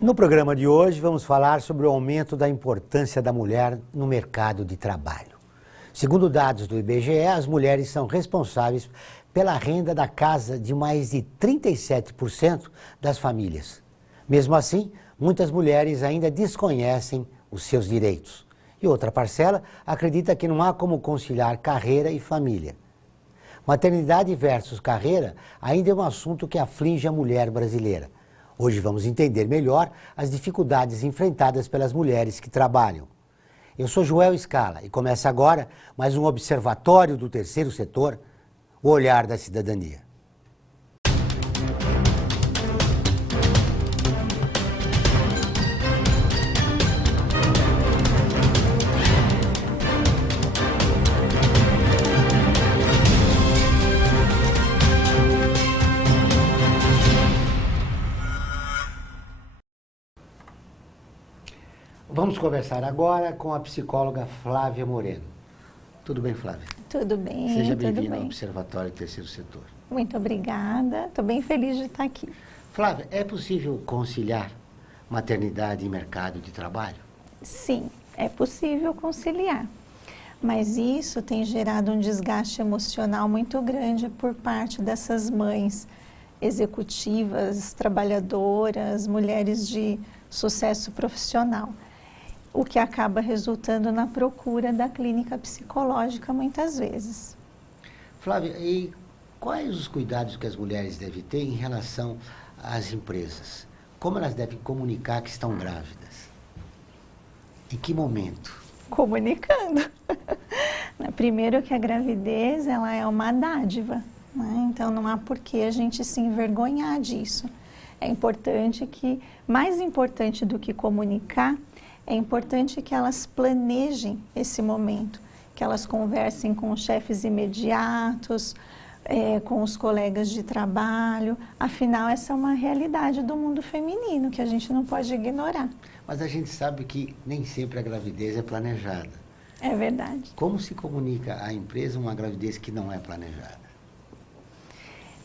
No programa de hoje, vamos falar sobre o aumento da importância da mulher no mercado de trabalho. Segundo dados do IBGE, as mulheres são responsáveis pela renda da casa de mais de 37% das famílias. Mesmo assim, muitas mulheres ainda desconhecem os seus direitos. E outra parcela acredita que não há como conciliar carreira e família. Maternidade versus carreira ainda é um assunto que aflige a mulher brasileira. Hoje vamos entender melhor as dificuldades enfrentadas pelas mulheres que trabalham. Eu sou Joel Scala e começa agora mais um observatório do terceiro setor, o olhar da cidadania. Vamos conversar agora com a psicóloga Flávia Moreno. Tudo bem, Flávia? Tudo bem, Seja tudo bem-vinda ao bem. Observatório Terceiro Setor. Muito obrigada, estou bem feliz de estar aqui. Flávia, é possível conciliar maternidade e mercado de trabalho? Sim, é possível conciliar, mas isso tem gerado um desgaste emocional muito grande por parte dessas mães executivas, trabalhadoras, mulheres de sucesso profissional, o que acaba resultando na procura da clínica psicológica muitas vezes. Flávia, e quais os cuidados que as mulheres devem ter em relação às empresas? Como elas devem comunicar que estão grávidas? Em que momento? Comunicando. Primeiro que a gravidez ela é uma dádiva, né? Então não há por que a gente se envergonhar disso. É importante que, mais importante do que comunicar, é importante que elas planejem esse momento, que elas conversem com os chefes imediatos, com os colegas de trabalho. Afinal, essa é uma realidade do mundo feminino que a gente não pode ignorar. Mas a gente sabe que nem sempre a gravidez é planejada. É verdade. Como se comunica à empresa uma gravidez que não é planejada?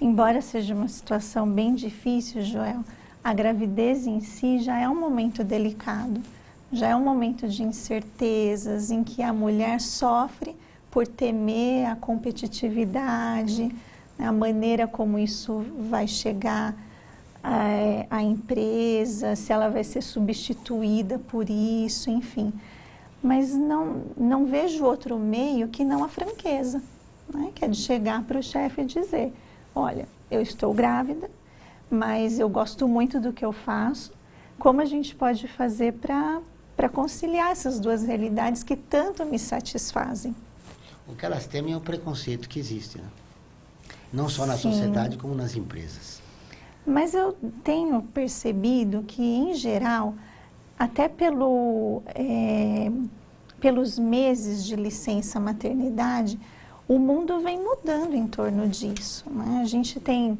Embora seja uma situação bem difícil, Joel, a gravidez em si já é um momento delicado. Já é um momento de incertezas, em que a mulher sofre por temer a competitividade, a maneira como isso vai chegar à empresa, se ela vai ser substituída por isso, enfim. Mas não vejo outro meio que não a franqueza, né? Que é de chegar para o chefe e dizer, olha, eu estou grávida, mas eu gosto muito do que eu faço, como a gente pode fazer para conciliar essas duas realidades que tanto me satisfazem. O que elas temem é o preconceito que existe, né? Não só na Sim. sociedade, como nas empresas. Mas eu tenho percebido que, em geral, até pelos meses de licença maternidade, o mundo vem mudando em torno disso, né? A gente tem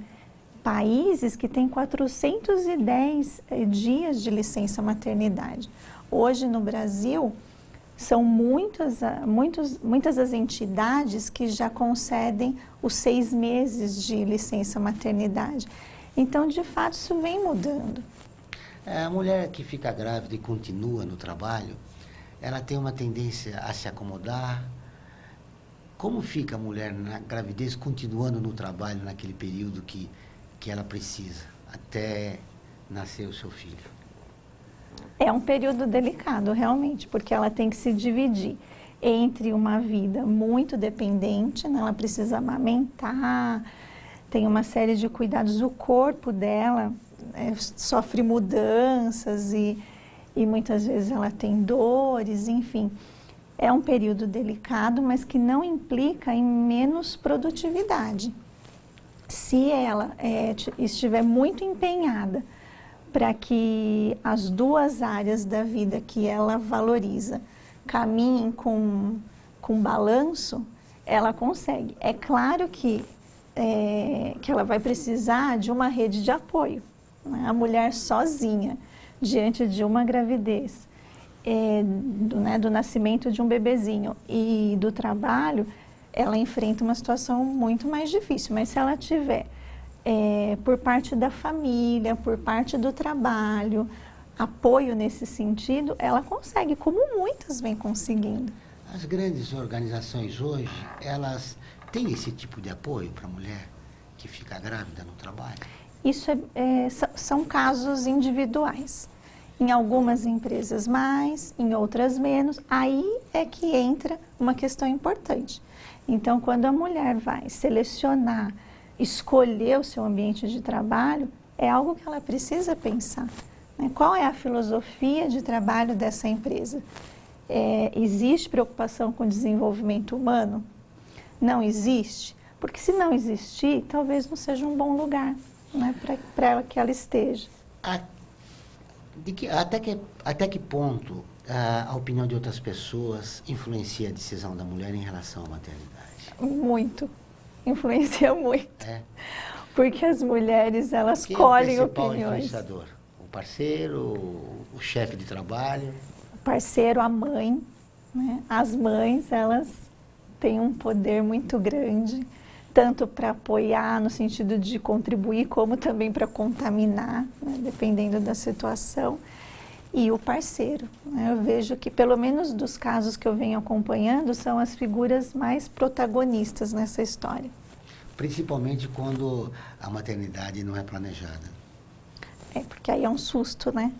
países que têm 410 dias de licença maternidade. Hoje, no Brasil, são muitas as entidades que já concedem os 6 meses de licença maternidade. Então, de fato, isso vem mudando. A mulher que fica grávida e continua no trabalho, ela tem uma tendência a se acomodar. Como fica a mulher na gravidez continuando no trabalho naquele período que ela precisa, até nascer o seu filho? É um período delicado, realmente, porque ela tem que se dividir entre uma vida muito dependente, né? Ela precisa amamentar, tem uma série de cuidados, o corpo dela sofre mudanças e muitas vezes ela tem dores, enfim. É um período delicado, mas que não implica em menos produtividade. Se ela estiver muito empenhada para que as duas áreas da vida que ela valoriza caminhem com balanço, ela consegue. É claro que ela vai precisar de uma rede de apoio, né? A mulher sozinha, diante de uma gravidez, do nascimento de um bebezinho e do trabalho, ela enfrenta uma situação muito mais difícil. Mas se ela tiver, por parte da família, por parte do trabalho, apoio nesse sentido, ela consegue, como muitas vêm conseguindo. As grandes organizações hoje, elas têm esse tipo de apoio para a mulher que fica grávida no trabalho? Isso são casos individuais. Em algumas empresas mais, em outras menos. Aí é que entra uma questão importante. Então, quando a mulher vai selecionar, escolher o seu ambiente de trabalho, é algo que ela precisa pensar, né? Qual é a filosofia de trabalho dessa empresa? Existe preocupação com o desenvolvimento humano? Não existe? Porque se não existir, talvez não seja um bom lugar, né, para ela que ela esteja. Até que ponto a opinião de outras pessoas influencia a decisão da mulher em relação à maternidade? Muito. Influencia muito. É. Porque as mulheres, elas Quem colhem é o principal opiniões. influenciador? O parceiro, o chefe de trabalho? O parceiro, a mãe, né? As mães, elas têm um poder muito grande, tanto para apoiar no sentido de contribuir, como também para contaminar, né? Dependendo da situação. E o parceiro, né? Eu vejo que, pelo menos dos casos que eu venho acompanhando, são as figuras mais protagonistas nessa história. Principalmente quando a maternidade não é planejada. Porque aí é um susto, né?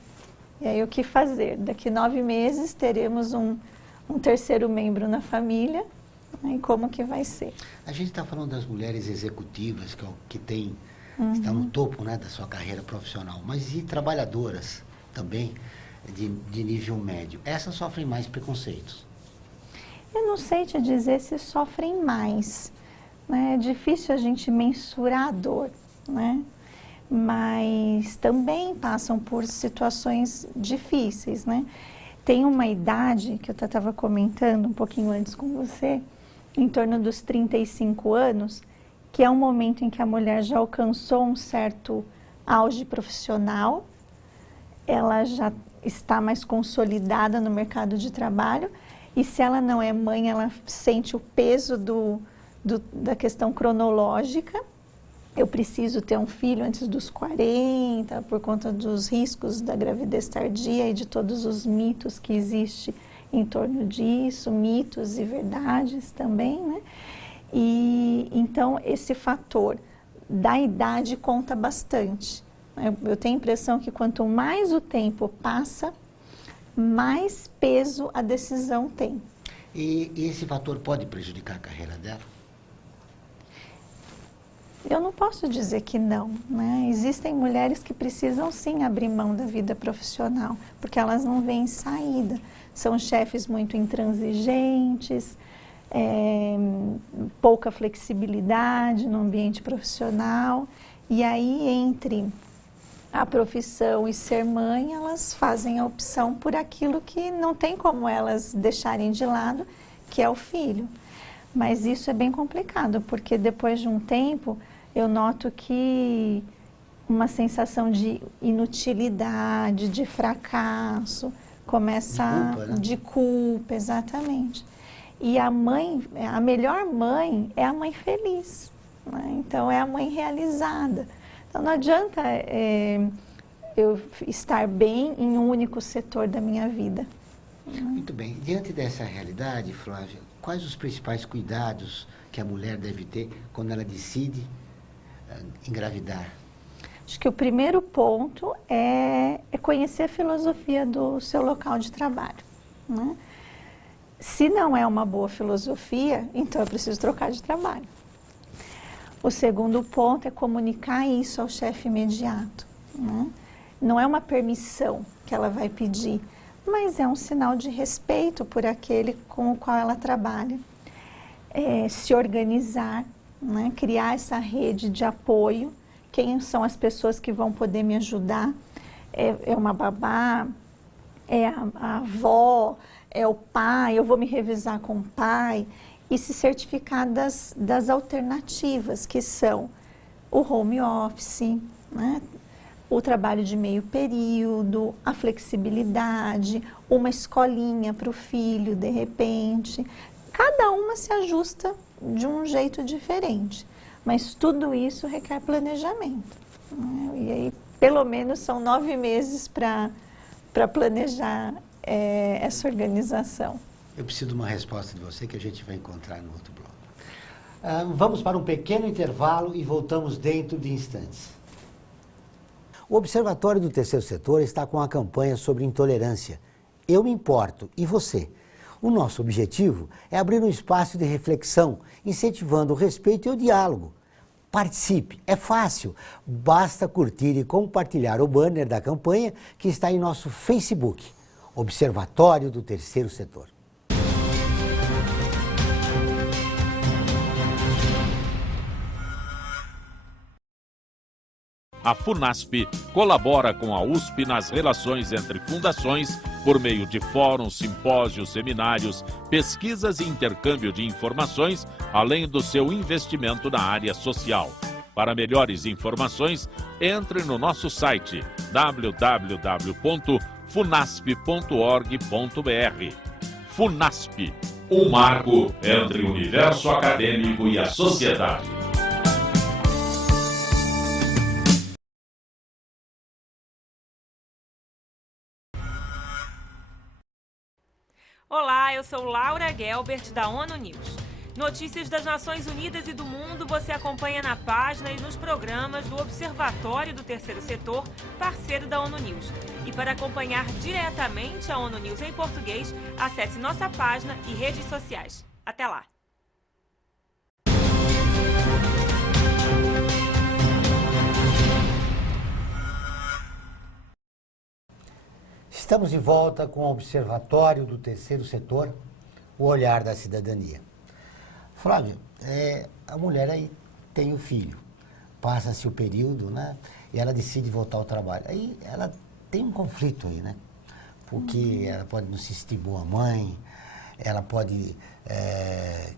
E aí o que fazer? Daqui 9 meses teremos um terceiro membro na família, né? E como que vai ser? A gente está falando das mulheres executivas, que estão no topo, né, da sua carreira profissional, mas e trabalhadoras também de nível médio? Essas sofrem mais preconceitos. Eu não sei te dizer se sofrem mais, né? É difícil a gente mensurar a dor, né? Mas também passam por situações difíceis, né? Tem uma idade, que eu estava comentando um pouquinho antes com você, em torno dos 35 anos, que é um momento em que a mulher já alcançou um certo auge profissional, ela já está mais consolidada no mercado de trabalho, e se ela não é mãe, ela sente o peso da questão cronológica. Eu preciso ter um filho antes dos 40, por conta dos riscos da gravidez tardia e de todos os mitos que existem em torno disso, mitos e verdades também, né? E então esse fator da idade conta bastante. Eu tenho a impressão que quanto mais o tempo passa, mais peso a decisão tem. E esse fator pode prejudicar a carreira dela? Eu não posso dizer que não, né? Existem mulheres que precisam sim abrir mão da vida profissional, porque elas não veem saída. São chefes muito intransigentes, pouca flexibilidade no ambiente profissional. E aí, entre a profissão e ser mãe, elas fazem a opção por aquilo que não tem como elas deixarem de lado, que é o filho. Mas isso é bem complicado, porque depois de um tempo, eu noto que uma sensação de inutilidade, de fracasso, começa de culpa, exatamente. E a mãe, a melhor mãe é a mãe feliz, né? Então é a mãe realizada. Então não adianta eu estar bem em um único setor da minha vida. Muito bem. Diante dessa realidade, Flávia, quais os principais cuidados que a mulher deve ter quando ela decide engravidar? Acho que o primeiro ponto é conhecer a filosofia do seu local de trabalho, né? Se não é uma boa filosofia, então eu preciso trocar de trabalho. O segundo ponto é comunicar isso ao chefe imediato, né? Não é uma permissão que ela vai pedir, mas é um sinal de respeito por aquele com o qual ela trabalha. Se organizar, né? Criar essa rede de apoio. Quem são as pessoas que vão poder me ajudar? É uma babá? É a avó? É o pai? Eu vou me revezar com o pai? E se certificar das alternativas, que são o home office, né? O trabalho de meio período, a flexibilidade, uma escolinha para o filho, de repente. Cada uma se ajusta de um jeito diferente, mas tudo isso requer planejamento, né? E aí, pelo menos, são 9 meses para para planejar essa organização. Eu preciso de uma resposta de você que a gente vai encontrar no outro bloco. Vamos para um pequeno intervalo e voltamos dentro de instantes. O Observatório do Terceiro Setor está com a campanha sobre intolerância. Eu me importo, e você? O nosso objetivo é abrir um espaço de reflexão, incentivando o respeito e o diálogo. Participe, é fácil, basta curtir e compartilhar o banner da campanha que está em nosso Facebook, Observatório do Terceiro Setor. A FUNASP colabora com a USP nas relações entre fundações por meio de fóruns, simpósios, seminários, pesquisas e intercâmbio de informações, além do seu investimento na área social. Para melhores informações, entre no nosso site www.funasp.org.br. FUNASP, um marco entre o universo acadêmico e a sociedade. Olá, eu sou Laura Gelbert, da ONU News. Notícias das Nações Unidas e do mundo você acompanha na página e nos programas do Observatório do Terceiro Setor, parceiro da ONU News. E para acompanhar diretamente a ONU News em português, acesse nossa página e redes sociais. Até lá! Estamos de volta com o Observatório do Terceiro Setor, o olhar da cidadania. Flávio, a mulher aí tem o filho, passa-se o período, né? E ela decide voltar ao trabalho. Aí ela tem um conflito aí, né? Porque ela pode não se sentir boa mãe, ela pode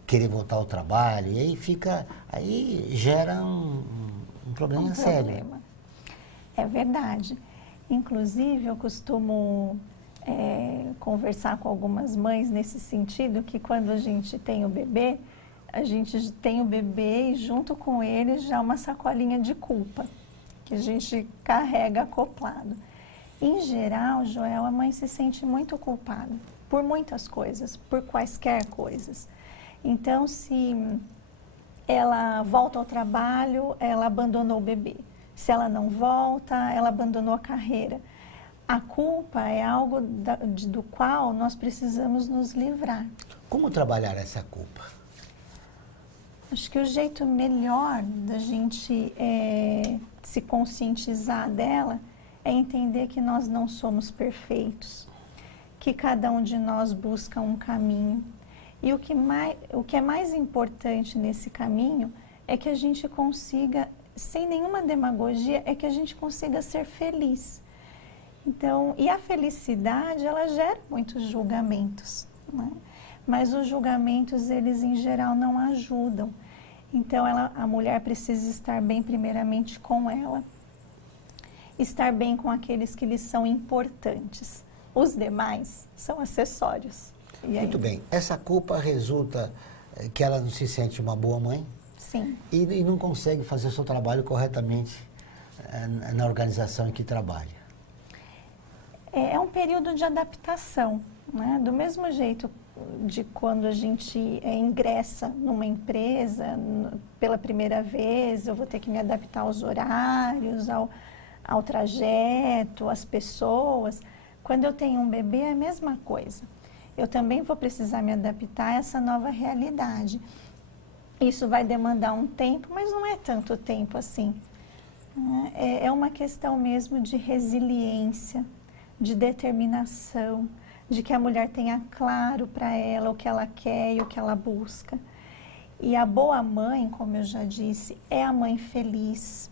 querer voltar ao trabalho, e aí gera um problema sério. É verdade. Inclusive, eu costumo conversar com algumas mães nesse sentido, que quando a gente tem o bebê e junto com ele já uma sacolinha de culpa, que a gente carrega acoplado. Em geral, Joel, a mãe se sente muito culpada por muitas coisas, por quaisquer coisas. Então, se ela volta ao trabalho, ela abandonou o bebê. Se ela não volta, ela abandonou a carreira. A culpa é algo do qual nós precisamos nos livrar. Como trabalhar essa culpa? Acho que o jeito melhor da gente se conscientizar dela é entender que nós não somos perfeitos, que cada um de nós busca um caminho. E o que é mais importante nesse caminho é que a gente consiga, sem nenhuma demagogia, é que a gente consiga ser feliz. Então, e a felicidade, ela gera muitos julgamentos, né? Mas os julgamentos, eles em geral não ajudam. Então, a mulher precisa estar bem primeiramente com ela, estar bem com aqueles que lhe são importantes. Os demais são acessórios. Muito bem. Essa culpa resulta que ela não se sente uma boa mãe? Sim. E não consegue fazer o seu trabalho corretamente na organização em que trabalha. É um período de adaptação, né? Do mesmo jeito de quando a gente ingressa numa empresa pela primeira vez, eu vou ter que me adaptar aos horários, ao trajeto, às pessoas. Quando eu tenho um bebê, é a mesma coisa. Eu também vou precisar me adaptar a essa nova realidade. Isso vai demandar um tempo, mas não é tanto tempo assim. É uma questão mesmo de resiliência, de determinação, de que a mulher tenha claro para ela o que ela quer e o que ela busca. E a boa mãe, como eu já disse, é a mãe feliz.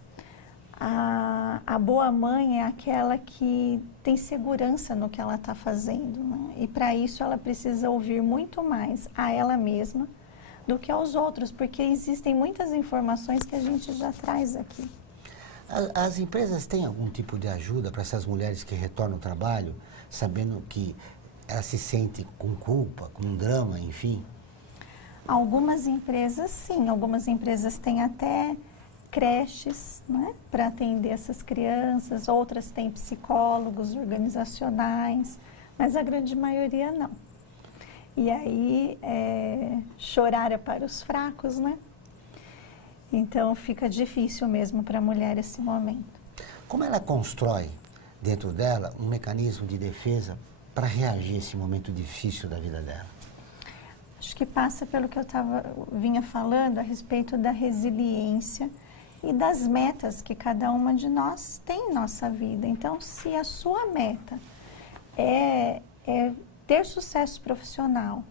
A boa mãe é aquela que tem segurança no que ela está fazendo, né? E para isso ela precisa ouvir muito mais a ela mesma do que aos outros, porque existem muitas informações que a gente já traz aqui. As empresas têm algum tipo de ajuda para essas mulheres que retornam ao trabalho, sabendo que ela se sente com culpa, com drama, enfim? Algumas empresas, sim. Algumas empresas têm até creches, né, para atender essas crianças, outras têm psicólogos organizacionais, mas a grande maioria não. E aí, chorar é para os fracos, né? Então, fica difícil mesmo para a mulher esse momento. Como ela constrói dentro dela um mecanismo de defesa para reagir a esse momento difícil da vida dela? Acho que passa pelo que eu vinha falando a respeito da resiliência e das metas que cada uma de nós tem em nossa vida. Então, se a sua meta é ter sucesso profissional,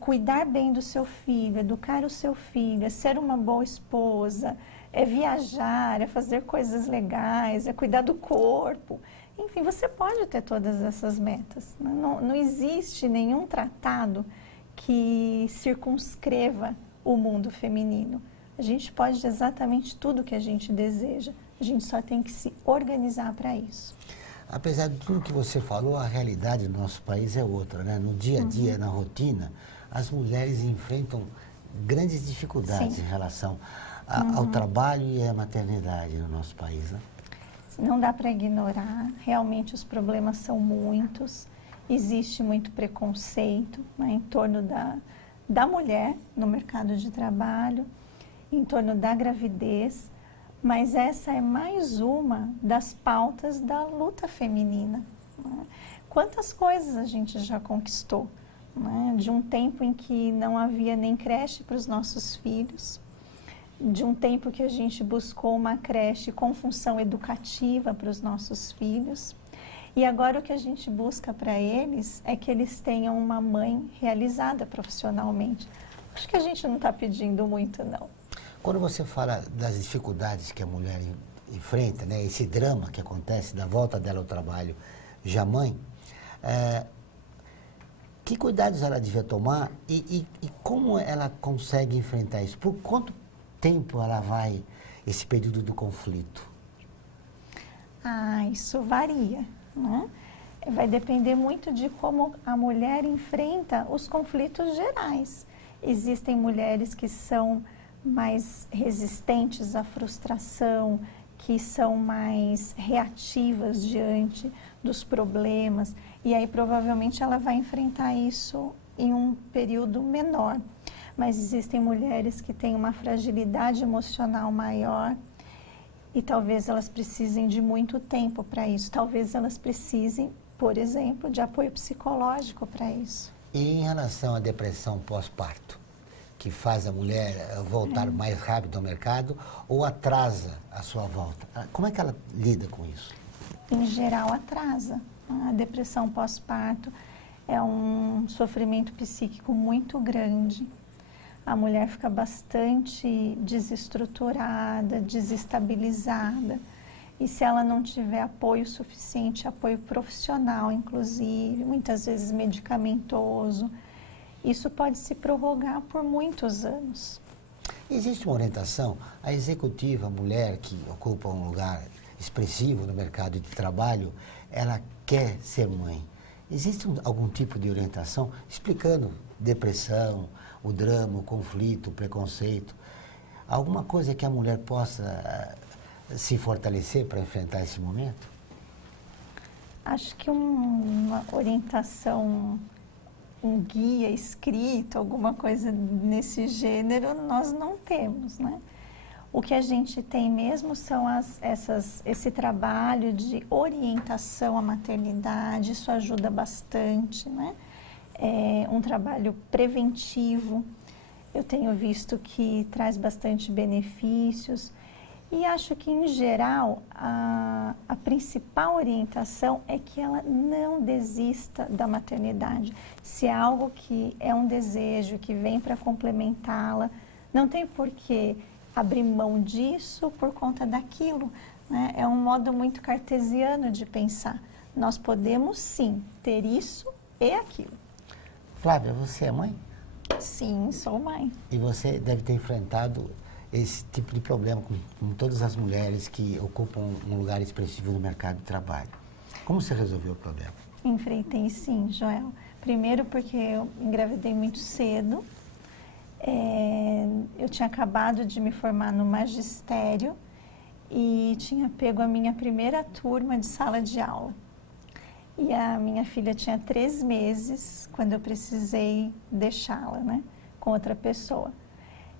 cuidar bem do seu filho, educar o seu filho, é ser uma boa esposa, é viajar, é fazer coisas legais, é cuidar do corpo. Enfim, você pode ter todas essas metas. Não existe nenhum tratado que circunscreva o mundo feminino. A gente pode exatamente tudo que a gente deseja. A gente só tem que se organizar para isso. Apesar de tudo que você falou, a realidade do nosso país é outra, né? No dia a dia, na rotina, as mulheres enfrentam grandes dificuldades em relação ao trabalho e à maternidade no nosso país, né? Não dá para ignorar, realmente os problemas são muitos, existe muito preconceito, né, em torno da mulher no mercado de trabalho, em torno da gravidez, mas essa é mais uma das pautas da luta feminina, né? Quantas coisas a gente já conquistou, né? De um tempo em que não havia nem creche para os nossos filhos, de um tempo que a gente buscou uma creche com função educativa para os nossos filhos. E agora o que a gente busca para eles é que eles tenham uma mãe realizada profissionalmente. Acho que a gente não está pedindo muito, não. Quando você fala das dificuldades que a mulher enfrenta, né, esse drama que acontece da volta dela ao trabalho já mãe, que cuidados ela devia tomar e como ela consegue enfrentar isso? Por quanto tempo ela vai, esse período do conflito? Isso varia, né? Vai depender muito de como a mulher enfrenta os conflitos gerais. Existem mulheres que são mais resistentes à frustração, que são mais reativas diante dos problemas, e aí provavelmente ela vai enfrentar isso em um período menor. Mas existem mulheres que têm uma fragilidade emocional maior e talvez elas precisem de muito tempo para isso. Talvez elas precisem, por exemplo, de apoio psicológico para isso. E em relação à depressão pós-parto, que faz a mulher voltar mais rápido ao mercado ou atrasa a sua volta, como é que ela lida com isso? Em geral, atrasa. A depressão pós-parto é um sofrimento psíquico muito grande. A mulher fica bastante desestruturada, desestabilizada. E se ela não tiver apoio suficiente, apoio profissional, inclusive, muitas vezes medicamentoso, isso pode se prorrogar por muitos anos. Existe uma orientação? A executiva, a mulher que ocupa um lugar expressivo no mercado de trabalho, ela quer ser mãe. Existe algum tipo de orientação explicando depressão, o drama, o conflito, o preconceito? Alguma coisa que a mulher possa se fortalecer para enfrentar esse momento? Acho que uma orientação, um guia escrito, alguma coisa nesse gênero, nós não temos, né? O que a gente tem mesmo são esse trabalho de orientação à maternidade, isso ajuda bastante, né? É um trabalho preventivo, eu tenho visto que traz bastante benefícios e acho que, em geral, a principal orientação é que ela não desista da maternidade. Se é algo que é um desejo, que vem para complementá-la, não tem por que abrir mão disso por conta daquilo, né? É um modo muito cartesiano de pensar. Nós podemos, sim, ter isso e aquilo. Flávia, você é mãe? Sim, sou mãe. E você deve ter enfrentado esse tipo de problema com todas as mulheres que ocupam um lugar expressivo no mercado de trabalho. Como você resolveu o problema? Enfrentei sim, Joel. Primeiro porque eu engravidei muito cedo, Eu tinha acabado de me formar no magistério e tinha pego a minha primeira turma de sala de aula. E a minha filha tinha 3 meses quando eu precisei deixá-la, né, com outra pessoa.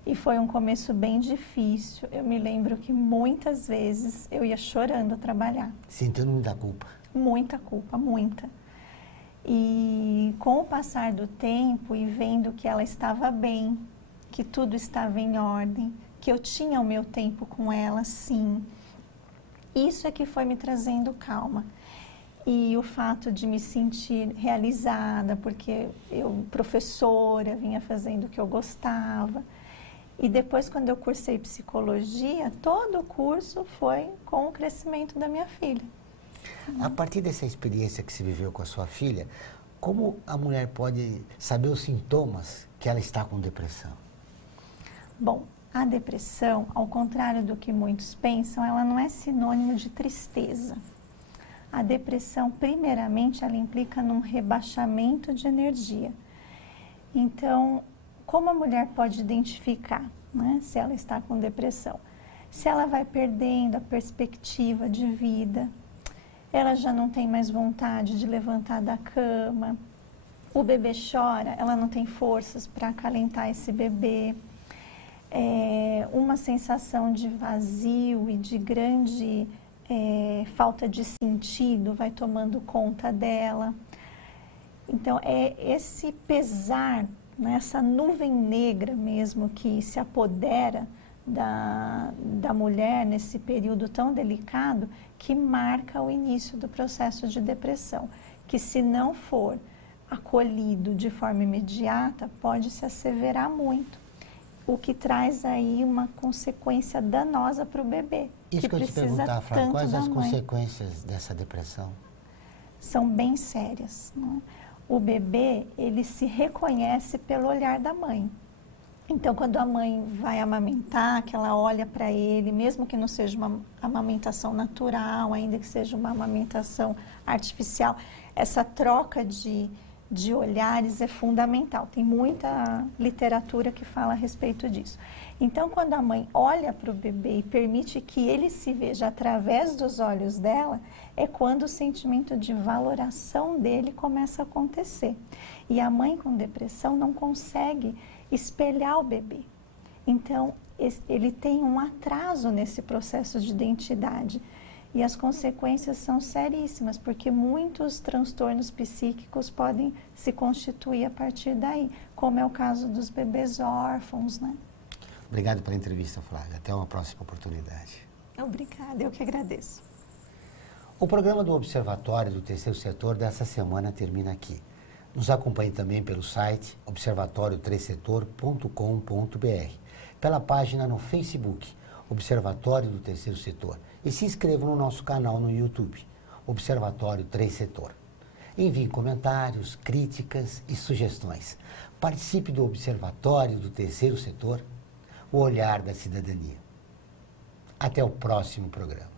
E foi um começo bem difícil. Eu me lembro que muitas vezes eu ia chorando a trabalhar. Sentindo muita culpa. Muita culpa, muita. E com o passar do tempo e vendo que ela estava bem, que tudo estava em ordem, que eu tinha o meu tempo com ela, sim. Isso é que foi me trazendo calma. E o fato de me sentir realizada, porque eu, professora, vinha fazendo o que eu gostava. E depois, quando eu cursei psicologia, todo o curso foi com o crescimento da minha filha. A partir dessa experiência que você viveu com a sua filha, como a mulher pode saber os sintomas que ela está com depressão? Bom, a depressão, ao contrário do que muitos pensam, ela não é sinônimo de tristeza. A depressão, primeiramente, ela implica num rebaixamento de energia. Então, como a mulher pode identificar, né, se ela está com depressão? Se ela vai perdendo a perspectiva de vida, ela já não tem mais vontade de levantar da cama, o bebê chora, ela não tem forças para acalentar esse bebê, uma sensação de vazio e de grande falta de sentido vai tomando conta dela. Então, é esse pesar, né, essa nuvem negra mesmo que se apodera da mulher nesse período tão delicado, que marca o início do processo de depressão, que se não for acolhido de forma imediata, pode se asseverar muito, o que traz aí uma consequência danosa para o bebê. Isso que eu te perguntar, Flávia, quais as consequências dessa depressão? São bem sérias, né? O bebê, ele se reconhece pelo olhar da mãe. Então, quando a mãe vai amamentar, que ela olha para ele, mesmo que não seja uma amamentação natural, ainda que seja uma amamentação artificial, essa troca de olhares é fundamental. Tem muita literatura que fala a respeito disso. Então, quando a mãe olha para o bebê e permite que ele se veja através dos olhos dela, é quando o sentimento de valoração dele começa a acontecer. E a mãe com depressão não consegue espelhar o bebê. Então, ele tem um atraso nesse processo de identidade. E as consequências são seríssimas, porque muitos transtornos psíquicos podem se constituir a partir daí, como é o caso dos bebês órfãos, né? Obrigado pela entrevista, Flávia. Até uma próxima oportunidade. Obrigada, eu que agradeço. O programa do Observatório do Terceiro Setor dessa semana termina aqui. Nos acompanhe também pelo site observatoriotrecetor.com.br, pela página no Facebook, Observatório do Terceiro Setor, e se inscreva no nosso canal no YouTube, Observatório 3 Setor. Envie comentários, críticas e sugestões. Participe do Observatório do Terceiro Setor, o olhar da cidadania. Até o próximo programa.